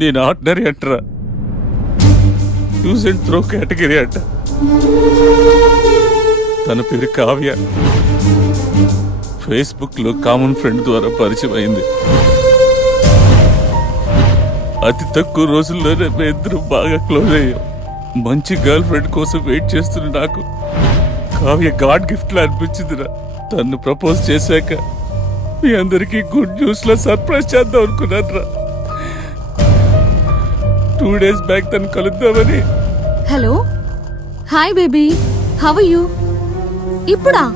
నేను ఆర్డినరీ అంటరా. Use and throw category అంట. తన పేరు కావ్య. ఫేస్బుక్లో కామన్ ఫ్రెండ్ ద్వారా పరిచయం అయింది. అతి తక్కువ రోజుల్లోనే మేము ఇద్దరు బాగా క్లోజ్ అయ్యాం. మంచి గర్ల్ ఫ్రెండ్ కోసం వెయిట్ చేస్తున్న నాకు కావ్య గాడ్ గిఫ్ట్లా అనిపించిందిరా. తను ప్రపోజ్ చేశాక మీ అందరికీ గుడ్ న్యూస్లో సర్ప్రైజ్ చేద్దాం అనుకున్నాను రా టూ డేస్ బ్యాక్ తను కలుద్దామని. Hello. Hi baby. How you ఇప్పుడా?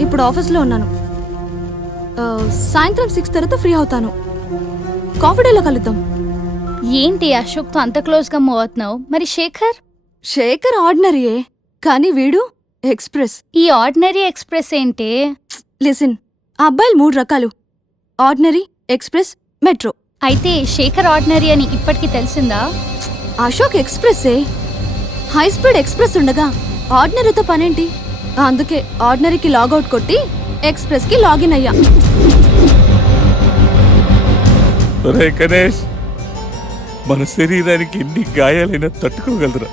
ఇప్పుడు ఆఫీస్లో ఉన్నాను. ఆ, సాయంత్రం సిక్స్ తర్వాత ఫ్రీ అవుతాను. కాఫీ డేలో కలుద్దాం. ఏంటి అశోక్తో అంత క్లోజ్గా మూవ్ అవుతున్నావు? మరి శేఖర్? శేఖర్ ఆర్డినరీయే కానీ వీడు ఎక్స్ప్రెస్. ఈ ఆర్డినరీ ఎక్స్ప్రెస్ ఏంటి? లిసన్ ఆ అబ్బాయిలు మూడు రకాలు. Ordinary express metro. అయితే శేఖర్ ఆర్డినరీ అని ఇప్పటికి తెలిసిందా? అశోక్ ఎక్స్ప్రెస్సే? హై స్పీడ్ ఎక్స్ప్రెస్ ఉండగా ఆర్డినరీతో పనేంటి? అందుకే ఆర్డినరీకి లాగౌట్ కొట్టి ఎక్స్ప్రెస్కి లాగిన్ అయ్యా. రే గణేష్ మన శరీరానికి ఎన్ని గాయాలైనా తట్టుకోగలరా?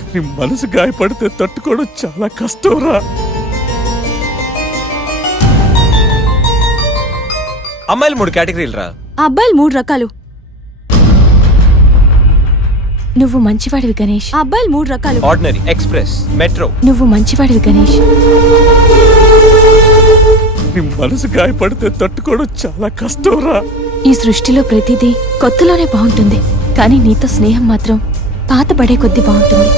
కానీ మనసు గాయపడితే తట్టుకోవడం చాలా కష్టం అమ్మాయిలు మూడు కేటగిరీలు రా. ఆ అబ్బాయిలు మూడు రకాలు. నువ్వు మంచివాడివి గణేష్. ఆ అబ్బాయిలు మూడు రకాలు. ఆర్డినరీ ఎక్స్ప్రెస్ మెట్రో నువ్వు మంచివాడివి గణేష్. నీ మనసు గాయపడితే తట్టుకోవడం చాలా కష్టం రా. ఈ సృష్టిలో ప్రతిదీ కొత్తలోనే బాగుంటుంది. కానీ నీతో స్నేహం మాత్రం పాత పడే కొద్దీ బాగుంటుంది.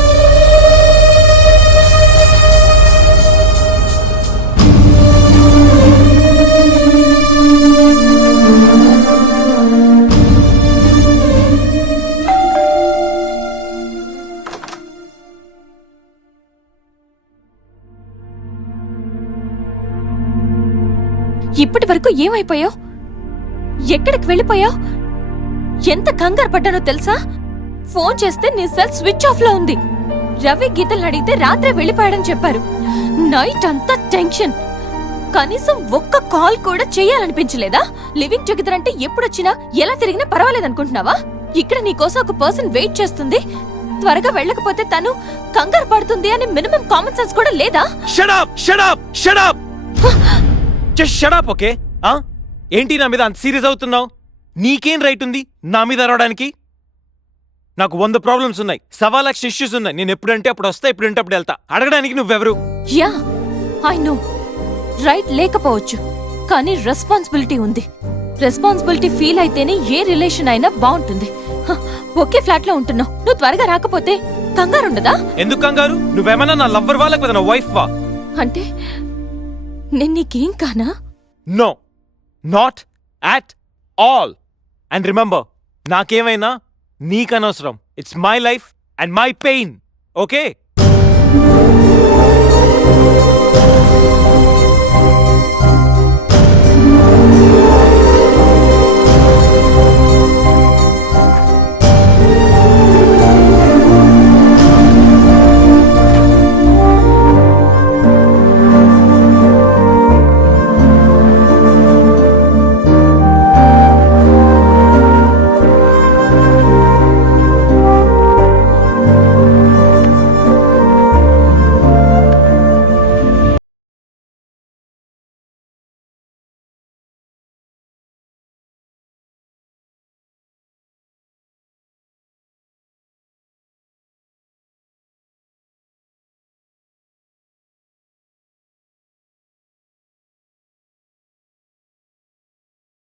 ఇప్పటి వరకు ఏమైపోయావు? ఎక్కడికి వెళ్ళిపోయావు? ఎంత కంగారు పడ్డానో తెలుసా? ఫోన్ చేస్తే నీ సెల్ స్విచ్ ఆఫ్లో ఉంది. రవి గీతలు అడిగితే రాత్రే వెళ్ళిపోయాడని చెప్పారు. నైట్ అంతా టెన్షన్. కనీసం ఒక్క కాల్ కూడా చేయాలనిపించలేదా? లివింగ్ టుగెదర్ అంటే ఎప్పుడొచ్చినా ఎలా తిరిగినా పర్వాలేదనుకుంటున్నావా? ఇక్కడ నీ కోసం ఒక పర్సన్ వెయిట్ చేస్తుంది. త్వరగా వెళ్ళకపోతే తను కంగారు పడుతుంది అని మినిమం కామన్ సెన్స్ కూడా లేదా? Shut up shut up shut up just shut up okay ఏంటి నా మీద అంత సీరియస్ అవుతున్నావు? నీకేం రైట్ ఉంది? నా మీద అరవడానికి? నాకు వంద ప్రాబ్లమ్స్ ఉన్నాయి. సవా లక్ష ఇష్యూస్ ఉన్నాయి. నేను ఎప్పుడంటే అప్పుడు వస్తా ఎప్పుడంటే అప్పుడు వెళ్తా. అడగడానికి నువ్వెవరు? యా ఐ నో రైట్ లేకపోవచ్చు. కానీ రెస్పాన్సిబిలిటీ ఉంది. రెస్పాన్సిబిలిటీ ఫీల్ అయితేనే ఏ రిలేషన్ అయినా బాగుంటుంది. ఒకే ఫ్లాట్లో ఉంటున్నావు. నువ్వు త్వరగా రాకపోతే కంగారు ఉండదా? ఎందుకు కంగారు? నువ్వేమన్నా నా లవ్వర్ వా లేకపోతే నా వైఫ్ వా? అంటే నేను నీకేం కానా? No not at all and remember నాకేమైనా నీకనవసరం. It's my life and my pain okay